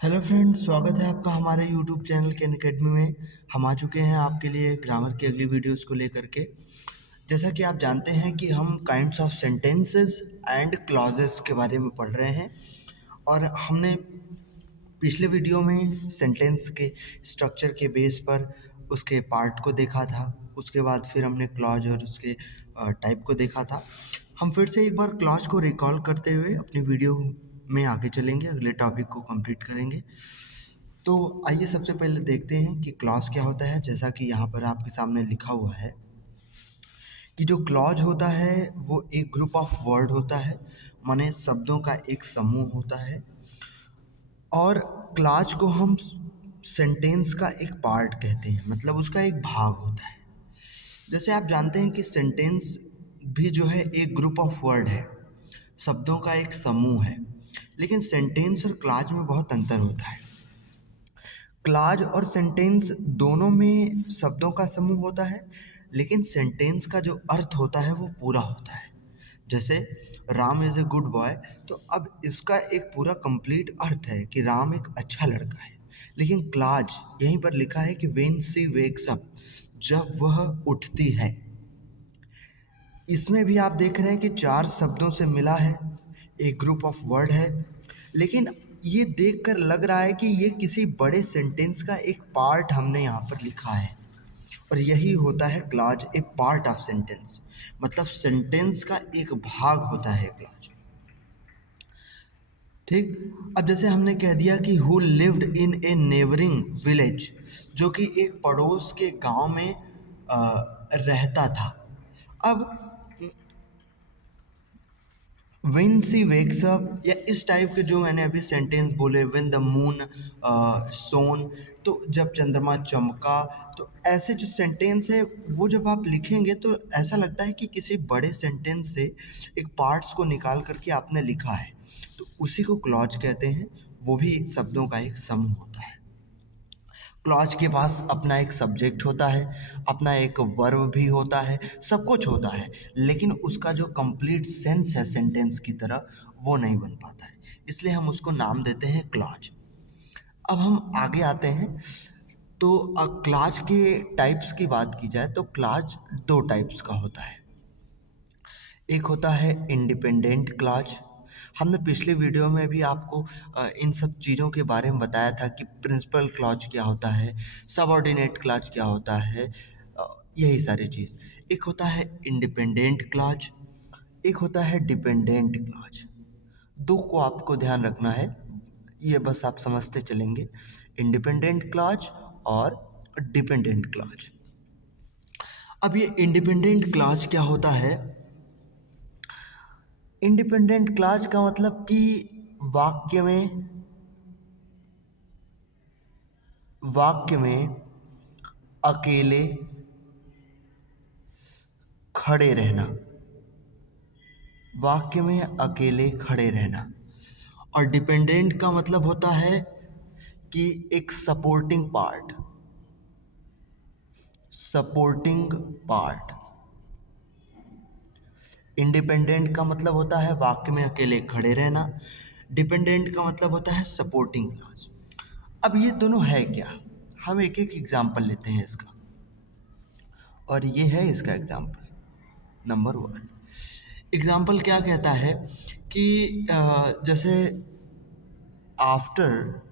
Hello friends, स्वागत है आपका हमारे यूट्यूब चैनल के अकेडमी में। हम आ चुके हैं आपके लिए ग्रामर की अगली वीडियोस को लेकर के। जैसा कि आप जानते हैं कि हम kinds of sentences and clauses के बारे में पढ़ रहे हैं और हमने पिछले वीडियो में सेंटेंस के स्ट्रक्चर के बेस पर उसके पार्ट को देखा था। उसके बाद फिर हमने क्लॉज और उसके टाइप को देखा था। हम फिर से एक बार क्लॉज को रिकॉल करते हुए अपनी वीडियो में आगे चलेंगे, अगले टॉपिक को कंप्लीट करेंगे। तो आइए सबसे पहले देखते हैं कि क्लॉज क्या होता है। जैसा कि यहाँ पर आपके सामने लिखा हुआ है कि जो क्लॉज होता है वो एक ग्रुप ऑफ वर्ड होता है, माने शब्दों का एक समूह होता है। और क्लॉज को हम सेंटेंस का एक पार्ट कहते हैं, मतलब उसका एक भाग होता है। जैसे आप जानते हैं कि सेंटेंस भी जो है एक ग्रुप ऑफ वर्ड है, शब्दों का एक समूह है। लेकिन सेंटेंस और क्लॉज में बहुत अंतर होता है। क्लॉज और सेंटेंस दोनों में शब्दों का समूह होता है, लेकिन सेंटेंस का जो अर्थ होता है वो पूरा होता है। जैसे Ram is a good boy, तो अब इसका एक पूरा कंप्लीट अर्थ है कि राम एक अच्छा लड़का है। लेकिन क्लॉज यहीं पर लिखा है कि व्हेन शी वेक्स अप, जब वह उठती है। इसमें भी आप देख रहे हैं कि 4 शब्दों से मिला है, एक ग्रुप ऑफ वर्ड है। लेकिन ये देखकर लग रहा है कि ये किसी बड़े सेंटेंस का एक पार्ट हमने यहाँ पर लिखा है। और यही होता है clause, A part of sentence, मतलब सेंटेंस का एक भाग होता है क्लॉज। ठीक। अब जैसे हमने कह दिया कि who lived in A neighbouring village, जो कि एक पड़ोस के गांव में रहता था। अब व्हेन शी वेक्स अप या इस टाइप के जो मैंने अभी सेंटेंस बोले, व्हेन द मून सोन, तो जब चंद्रमा चमका, तो ऐसे जो सेंटेंस है वो जब आप लिखेंगे तो ऐसा लगता है कि किसी बड़े सेंटेंस से एक पार्ट्स को निकाल करके आपने लिखा है। तो उसी को क्लॉज कहते हैं। वो भी शब्दों का एक समूह होता है। क्लॉज के पास अपना एक सब्जेक्ट होता है, अपना एक वर्ब भी होता है, सब कुछ होता है। लेकिन उसका जो कंप्लीट सेंस है सेंटेंस की तरह, वो नहीं बन पाता है। इसलिए हम उसको नाम देते हैं क्लॉज। अब हम आगे आते हैं। तो क्लॉज के टाइप्स की बात की जाए तो क्लॉज 2 टाइप्स का होता है। एक होता है इंडिपेंडेंट क्लॉज। हमने पिछले वीडियो में भी आपको इन सब चीज़ों के बारे में बताया था कि प्रिंसिपल क्लॉज क्या होता है, सबऑर्डिनेट क्लॉज क्या होता है, यही सारी चीज़। एक होता है इंडिपेंडेंट क्लॉज, एक होता है डिपेंडेंट क्लॉज। दो को आपको ध्यान रखना है, ये बस आप समझते चलेंगे, इंडिपेंडेंट क्लॉज और डिपेंडेंट क्लॉज। अब ये इंडिपेंडेंट क्लॉज क्या होता है? इंडिपेंडेंट क्लॉज का मतलब कि वाक्य में वाक्य में अकेले खड़े रहना, वाक्य में अकेले खड़े रहना। और डिपेंडेंट का मतलब होता है कि एक supporting part, supporting part. Independent का मतलब होता है वाक्य में अकेले खड़े रहना, डिपेंडेंट का मतलब होता है सपोर्टिंग क्लॉज। अब ये दोनों है क्या? हम एक एक एग्जाम्पल लेते हैं इसका, और ये है इसका एग्जाम्पल नंबर 1। एग्जाम्पल क्या कहता है कि जैसे after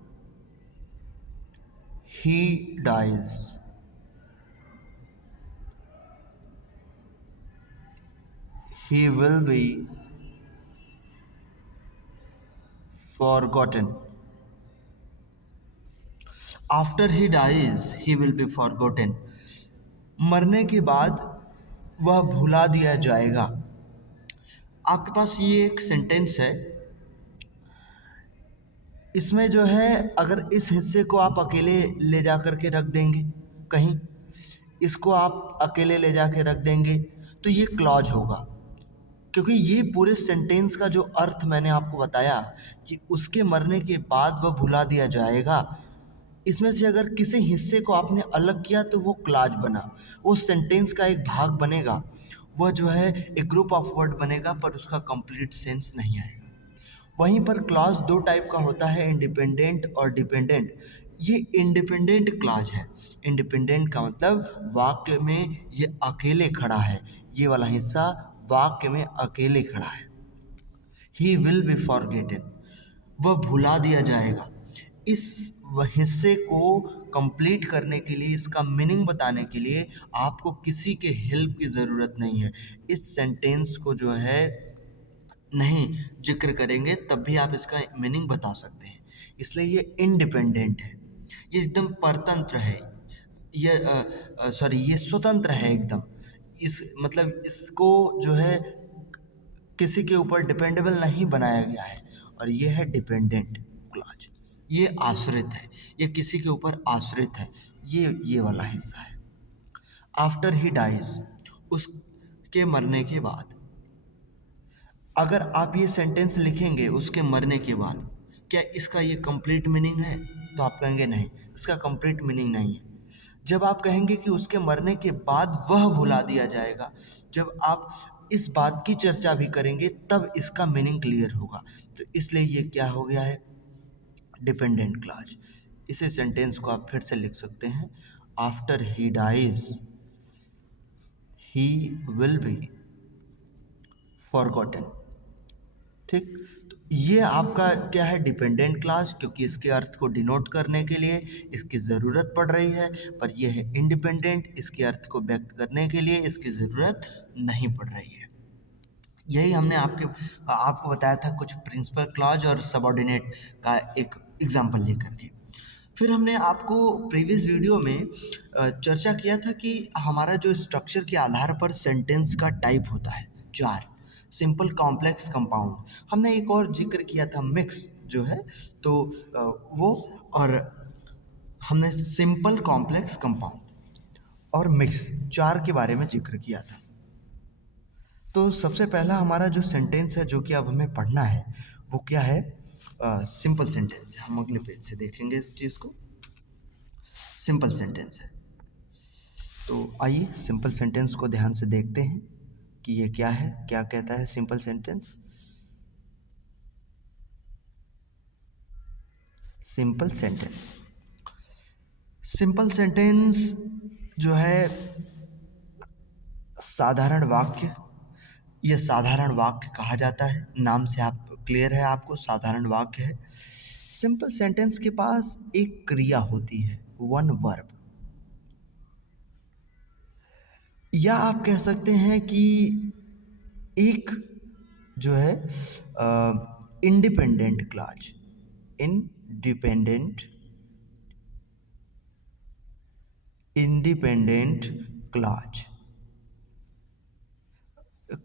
he dies, he will be forgotten. After he dies, he will be forgotten. मरने के बाद वह भुला दिया जाएगा। आपके पास ये एक सेंटेंस है, इसमें जो है अगर इस हिस्से को आप अकेले ले जा कर के रख देंगे कहीं, इसको आप अकेले ले जा के रख देंगे, तो ये क्लॉज होगा। क्योंकि ये पूरे सेंटेंस का जो अर्थ मैंने आपको बताया कि उसके मरने के बाद वह भुला दिया जाएगा, इसमें से अगर किसी हिस्से को आपने अलग किया तो वो क्लॉज बना, वो सेंटेंस का एक भाग बनेगा, वह जो है एक ग्रुप ऑफ वर्ड बनेगा, पर उसका कंप्लीट सेंस नहीं आएगा। वहीं पर क्लॉज दो टाइप का होता है, इंडिपेंडेंट और डिपेंडेंट। ये इंडिपेंडेंट क्लॉज है। इंडिपेंडेंट का मतलब वाक्य में ये अकेले खड़ा है, ये वाला हिस्सा वाक्य में अकेले खड़ा है। ही विल बी फॉरगेटन, वह भुला दिया जाएगा। इस हिस्से को कंप्लीट करने के लिए, इसका मीनिंग बताने के लिए आपको किसी के हेल्प की ज़रूरत नहीं है। इस सेंटेंस को जो है नहीं जिक्र करेंगे तब भी आप इसका मीनिंग बता सकते हैं। इसलिए ये इंडिपेंडेंट है, ये एकदम परतंत्र है, ये ये स्वतंत्र है एकदम। इस मतलब इसको जो है किसी के ऊपर डिपेंडेबल नहीं बनाया गया है। और ये है डिपेंडेंट क्लॉज, ये आश्रित है, ये किसी के ऊपर आश्रित है, ये वाला हिस्सा है। आफ्टर ही डाइज, उसके मरने के बाद। अगर आप ये सेंटेंस लिखेंगे उसके मरने के बाद, क्या इसका ये कंप्लीट मीनिंग है? तो आप कहेंगे नहीं, इसका कंप्लीट मीनिंग नहीं है। जब आप कहेंगे कि उसके मरने के बाद वह भुला दिया जाएगा, जब आप इस बात की चर्चा भी करेंगे तब इसका मीनिंग क्लियर होगा। तो इसलिए ये क्या हो गया है, डिपेंडेंट क्लॉज। इसी सेंटेंस को आप फिर से लिख सकते हैं, after he dies he will be forgotten. ठीक, तो ये आपका क्या है, डिपेंडेंट क्लॉज, क्योंकि इसके अर्थ को डिनोट करने के लिए इसकी ज़रूरत पड़ रही है। पर यह है इंडिपेंडेंट, इसके अर्थ को व्यक्त करने के लिए इसकी ज़रूरत नहीं पड़ रही है। यही हमने आपको बताया था कुछ प्रिंसिपल क्लॉज और सबऑर्डिनेट का एक एग्जांपल लेकर के। फिर हमने आपको प्रीवियस वीडियो में चर्चा किया था कि हमारा जो स्ट्रक्चर के आधार पर सेंटेंस का टाइप होता है चार, सिंपल, कॉम्प्लेक्स, कंपाउंड। हमने एक और जिक्र किया था मिक्स जो है, तो वो, और हमने सिंपल, कॉम्प्लेक्स, कंपाउंड और मिक्स चार के बारे में जिक्र किया था। तो सबसे पहला हमारा जो सेंटेंस है जो कि अब हमें पढ़ना है वो क्या है, सिंपल सेंटेंस है। हम अगले पेज से देखेंगे इस चीज़ को। सिंपल सेंटेंस है, तो आइए सिंपल सेंटेंस को ध्यान से देखते हैं कि ये क्या है, क्या कहता है simple sentence. Simple sentence, simple sentence जो है साधारण वाक्य, ये साधारण वाक्य कहा जाता है। नाम से आप क्लियर है, आपको साधारण वाक्य है। सिंपल सेंटेंस के पास एक क्रिया होती है, वन वर्ब, या आप कह सकते हैं कि एक जो है independent clause, independent independent clause.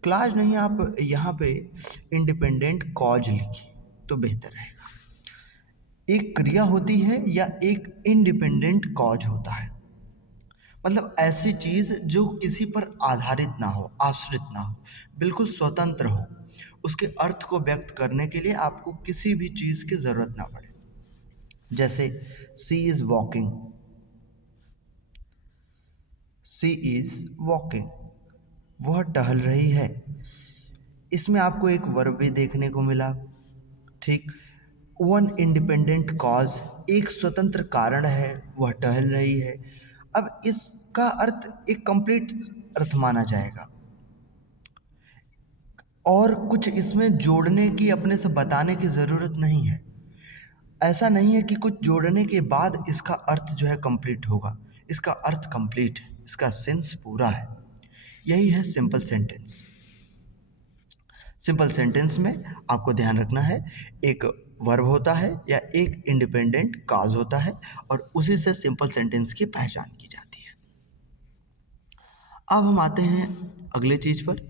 Clause नहीं, आप यहाँ पे इंडिपेंडेंट कॉज लिखिए तो बेहतर रहेगा। एक क्रिया होती है या एक इंडिपेंडेंट कॉज होता है, मतलब ऐसी चीज़ जो किसी पर आधारित ना हो, आश्रित ना हो, बिल्कुल स्वतंत्र हो। उसके अर्थ को व्यक्त करने के लिए आपको किसी भी चीज़ की ज़रूरत ना पड़े। जैसे she is walking, she is walking, वह टहल रही है। इसमें आपको एक वर्ब भी देखने को मिला। ठीक, वन इंडिपेंडेंट कॉज, एक स्वतंत्र कारण है, वह टहल रही है। अब इसका अर्थ एक कंप्लीट अर्थ माना जाएगा और कुछ इसमें जोड़ने की, अपने से बताने की ज़रूरत नहीं है। ऐसा नहीं है कि कुछ जोड़ने के बाद इसका अर्थ जो है कंप्लीट होगा। इसका अर्थ कंप्लीट है, इसका सेंस पूरा है। यही है सिंपल सेंटेंस। सिंपल सेंटेंस में आपको ध्यान रखना है, एक वर्ब होता है या एक इंडिपेंडेंट काज होता है और उसी से सिंपल सेंटेंस की पहचान की जाती है। अब हम आते हैं अगले चीज़ पर।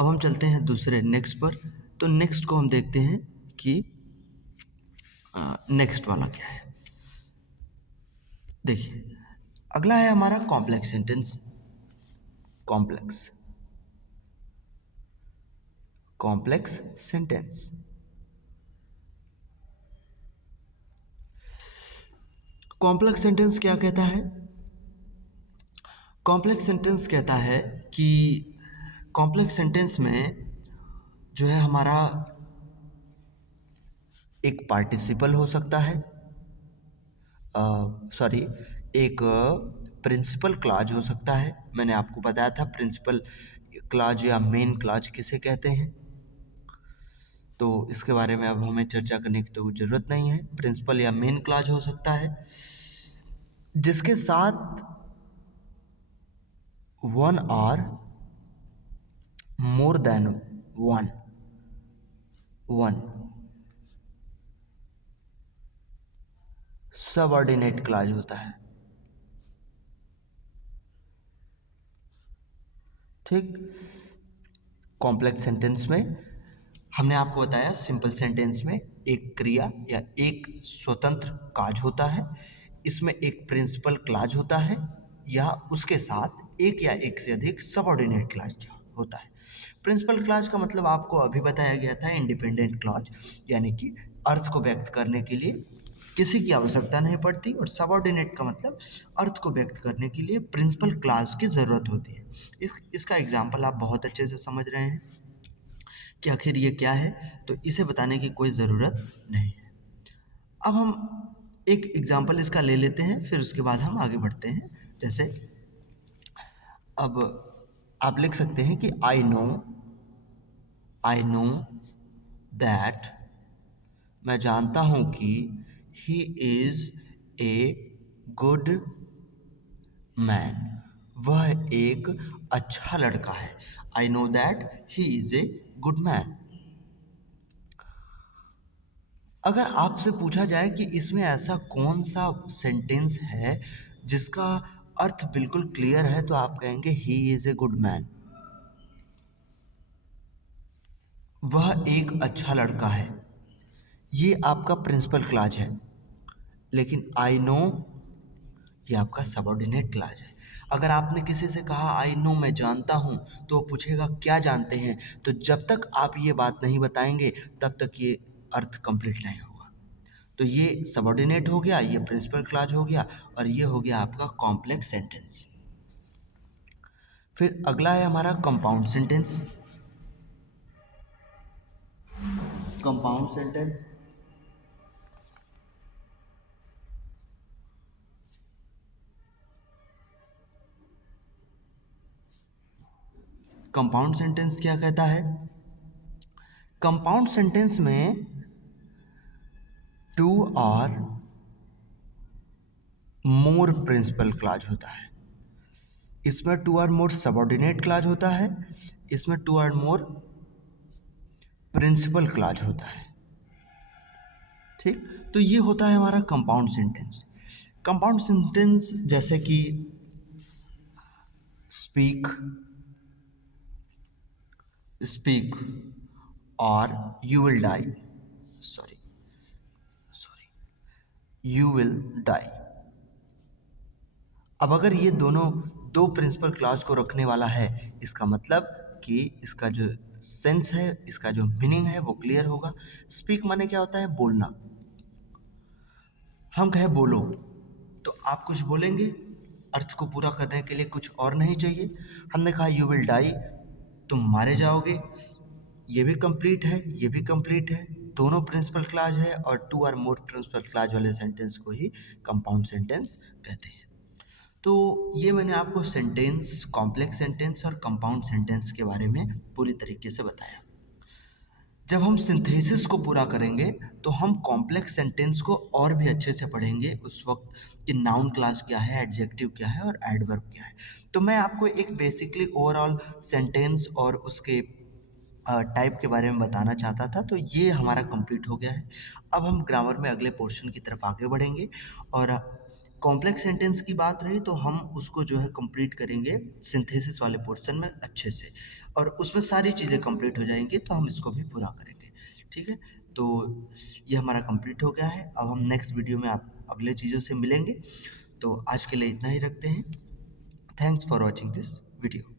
अब हम चलते हैं दूसरे नेक्स्ट पर। तो नेक्स्ट को हम देखते हैं कि नेक्स्ट वाला क्या है। देखिए, अगला है हमारा complex sentence. Complex complex sentence, complex sentence क्या कहता है? कॉम्प्लेक्स सेंटेंस कहता है कि कॉम्प्लेक्स सेंटेंस में जो है हमारा एक पार्टिसिपल हो सकता है, सॉरी, एक प्रिंसिपल क्लॉज हो सकता है। मैंने आपको बताया था प्रिंसिपल क्लॉज या मेन क्लॉज किसे कहते हैं, तो इसके बारे में अब हमें चर्चा करने की तो ज़रूरत नहीं है। प्रिंसिपल या मेन क्लॉज हो सकता है जिसके साथ वन और more than one one subordinate clause होता है। ठीक, कॉम्प्लेक्स सेंटेंस में हमने आपको बताया सिंपल सेंटेंस में एक क्रिया या एक स्वतंत्र काज होता है, इसमें एक प्रिंसिपल क्लॉज होता है या उसके साथ एक या एक से अधिक सबऑर्डिनेट क्लॉज होता है। प्रिंसिपल क्लॉज का मतलब आपको अभी बताया गया था इंडिपेंडेंट क्लॉज, यानी कि अर्थ को व्यक्त करने के लिए किसी की आवश्यकता नहीं पड़ती, और सबऑर्डिनेट का मतलब अर्थ को व्यक्त करने के लिए प्रिंसिपल क्लॉज की ज़रूरत होती है। इसका एग्जाम्पल आप बहुत अच्छे से समझ रहे हैं कि आखिर ये क्या है, तो इसे बताने की कोई ज़रूरत नहीं है। अब हम एक एग्जाम्पल इसका ले लेते हैं, फिर उसके बाद हम आगे बढ़ते हैं। जैसे अब आप लिख सकते हैं कि आई नो दैट, मैं जानता हूँ कि he is a good man, वह एक अच्छा लड़का है। I know that he is a good man. अगर आपसे पूछा जाए कि इसमें ऐसा कौन सा सेंटेंस है जिसका अर्थ बिल्कुल क्लियर है, तो आप कहेंगे he is a good man, वह एक अच्छा लड़का है। ये आपका प्रिंसिपल क्लॉज है। लेकिन आई नो ये आपका सबऑर्डिनेट क्लॉज है। अगर आपने किसी से कहा आई नो मैं जानता हूँ, तो वो पूछेगा क्या जानते हैं, तो जब तक आप ये बात नहीं बताएंगे तब तक ये अर्थ कंप्लीट नहीं होगा। तो ये सबऑर्डिनेट हो गया, ये प्रिंसिपल क्लॉज हो गया, और ये हो गया आपका कॉम्प्लेक्स सेंटेंस। फिर अगला है हमारा compound sentence. Compound sentence compound sentence क्या कहता है? कंपाउंड सेंटेंस में टू और मोर प्रिंसिपल क्लॉज होता है। इसमें टू और मोर सबऑर्डिनेट क्लॉज होता है, इसमें टू और मोर प्रिंसिपल क्लॉज होता है। ठीक, तो ये होता है हमारा कंपाउंड सेंटेंस। कंपाउंड सेंटेंस जैसे कि स्पीक, स्पीक और you will die, sorry you will die. अब अगर ये दोनों दो प्रिंसिपल क्लॉज को रखने वाला है, इसका मतलब कि इसका जो सेंस है, इसका जो मीनिंग है वो क्लियर होगा। स्पीक माने क्या होता है? बोलना। हम कहे बोलो, तो आप कुछ बोलेंगे, अर्थ को पूरा करने के लिए कुछ और नहीं चाहिए। हमने कहा यू विल डाई, तुम मारे जाओगे, ये भी कंप्लीट है, ये भी कंप्लीट है, दोनों प्रिंसिपल क्लॉज है, और टू और मोर प्रिंसिपल क्लॉज वाले सेंटेंस को ही कंपाउंड सेंटेंस कहते हैं। तो ये मैंने आपको सेंटेंस, कॉम्प्लेक्स सेंटेंस और कंपाउंड सेंटेंस के बारे में पूरी तरीके से बताया। जब हम सिंथेसिस को पूरा करेंगे तो हम कॉम्प्लेक्स सेंटेंस को और भी अच्छे से पढ़ेंगे उस वक्त कि नाउन क्लास क्या है, एडजेक्टिव क्या है और एडवर्ब क्या है। तो मैं आपको एक बेसिकली ओवरऑल सेंटेंस और उसके टाइप के बारे में बताना चाहता था, तो ये हमारा कंप्लीट हो गया है। अब हम ग्रामर में अगले पोर्शन की तरफ आगे बढ़ेंगे, और कॉम्प्लेक्स सेंटेंस की बात रही तो हम उसको जो है कंप्लीट करेंगे सिंथेसिस वाले पोर्शन में अच्छे से, और उसमें सारी चीज़ें कंप्लीट हो जाएंगी, तो हम इसको भी पूरा करेंगे। ठीक है, तो ये हमारा कंप्लीट हो गया है। अब हम नेक्स्ट वीडियो में आप अगले चीज़ों से मिलेंगे। तो आज के लिए इतना ही रखते हैं। Thanks for watching this video.